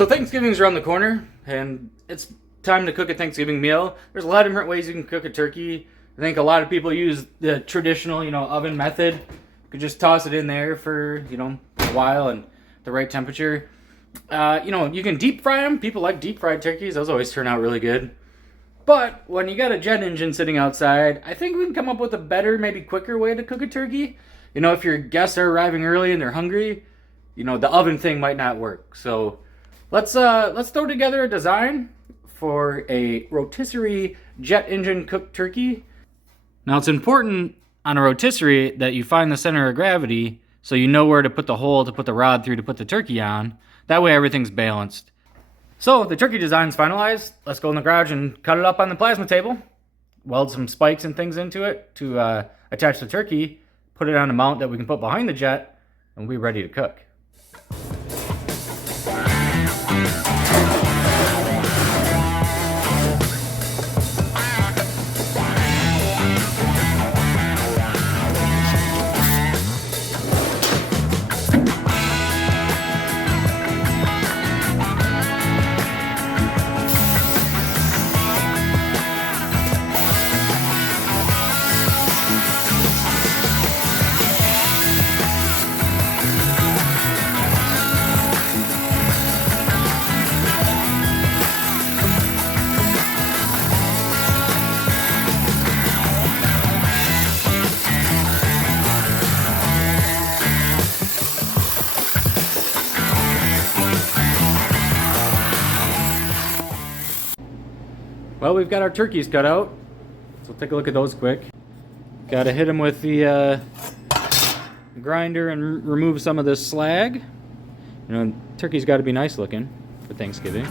So Thanksgiving's around the corner, and it's time to cook a Thanksgiving meal. There's a lot of different ways you can cook a turkey. I think a lot of people use the traditional, oven method. You could just toss it in there for, a while and the right temperature. You can deep fry them. People like deep fried turkeys. Those always turn out really good. But when you got a jet engine sitting outside, I think we can come up with a better, maybe quicker way to cook a turkey. If your guests are arriving early and they're hungry, the oven thing might not work. So let's throw together a design for a rotisserie jet engine cooked turkey. Now it's important on a rotisserie that you find the center of gravity so you know where to put the hole to put the rod through to put the turkey on. That way everything's balanced. So the turkey design's finalized. Let's go in the garage and cut it up on the plasma table. Weld some spikes and things into it to attach the turkey. Put it on a mount that we can put behind the jet, and we'll be ready to cook. Well, we've got our turkeys cut out, so take a look at those quick. Got to hit them with the grinder and remove some of this slag. Turkey's got to be nice looking for Thanksgiving.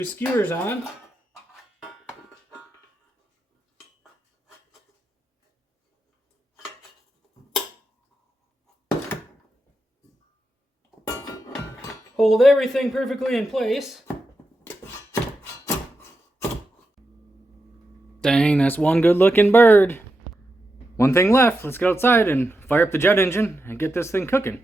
Skewers on. Hold everything perfectly in place. Dang, that's one good looking bird. One thing left. Let's get outside and fire up the jet engine and get this thing cooking.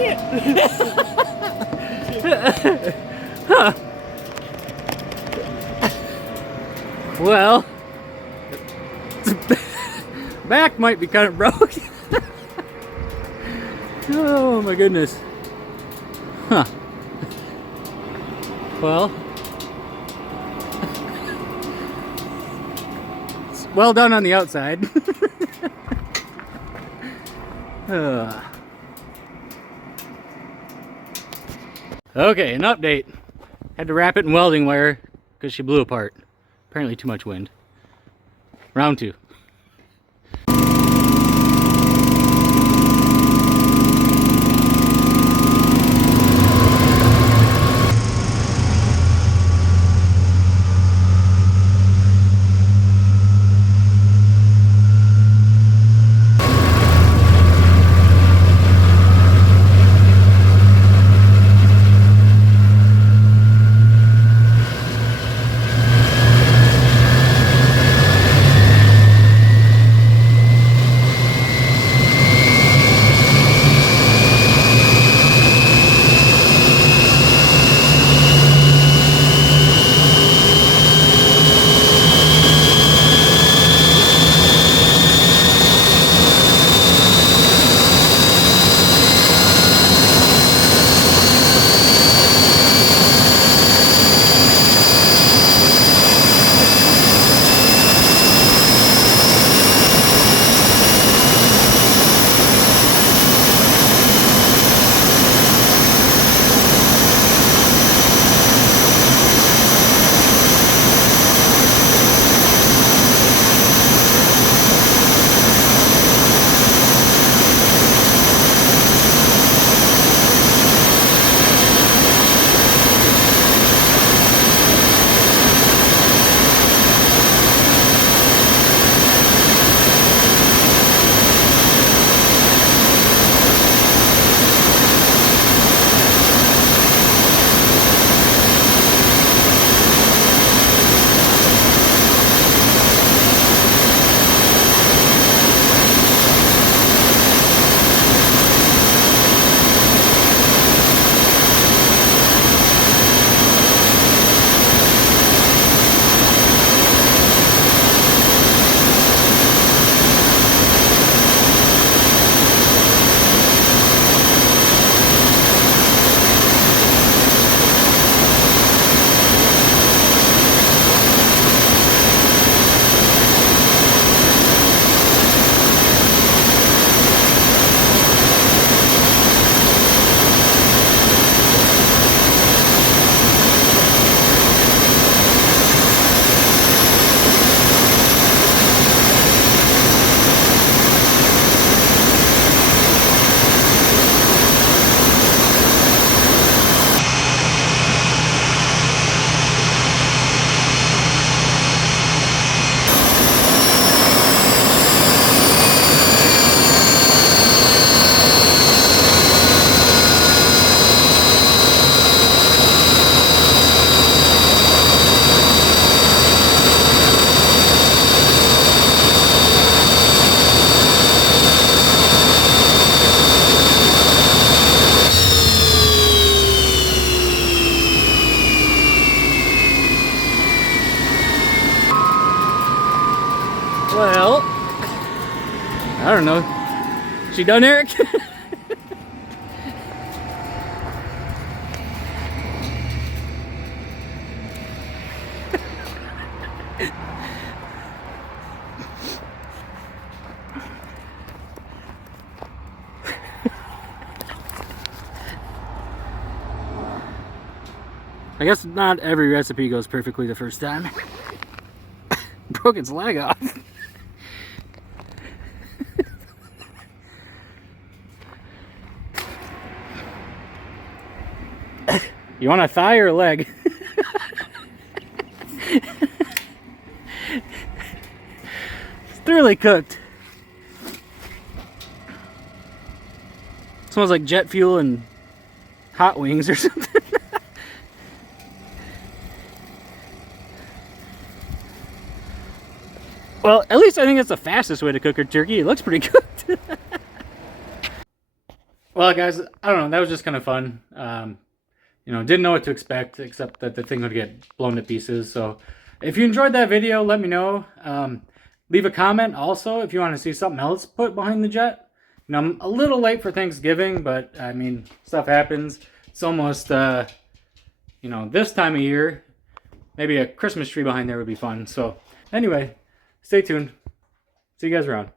see it. Huh. Well, back might be kind of broke. Oh my goodness. Huh. Well, it's well done on the outside. Okay, an update. Had to wrap it in welding wire because she blew apart. Apparently too much wind. Round 2. Well, I don't know. She done, Eric? I guess not every recipe goes perfectly the first time. Broke its leg off. You want a thigh or a leg? It's thoroughly cooked. Smells like jet fuel and hot wings or something. Well, at least I think that's the fastest way to cook a turkey. It looks pretty cooked. Well, guys, I don't know. That was just kind of fun. You know, didn't know what to expect, except that the thing would get blown to pieces. So if you enjoyed that video, let me know. Leave a comment also if you want to see something else put behind the jet. You know, I'm a little late for Thanksgiving, but I mean, stuff happens. It's almost, you know, this time of year. Maybe a Christmas tree behind there would be fun. So anyway, stay tuned. See you guys around.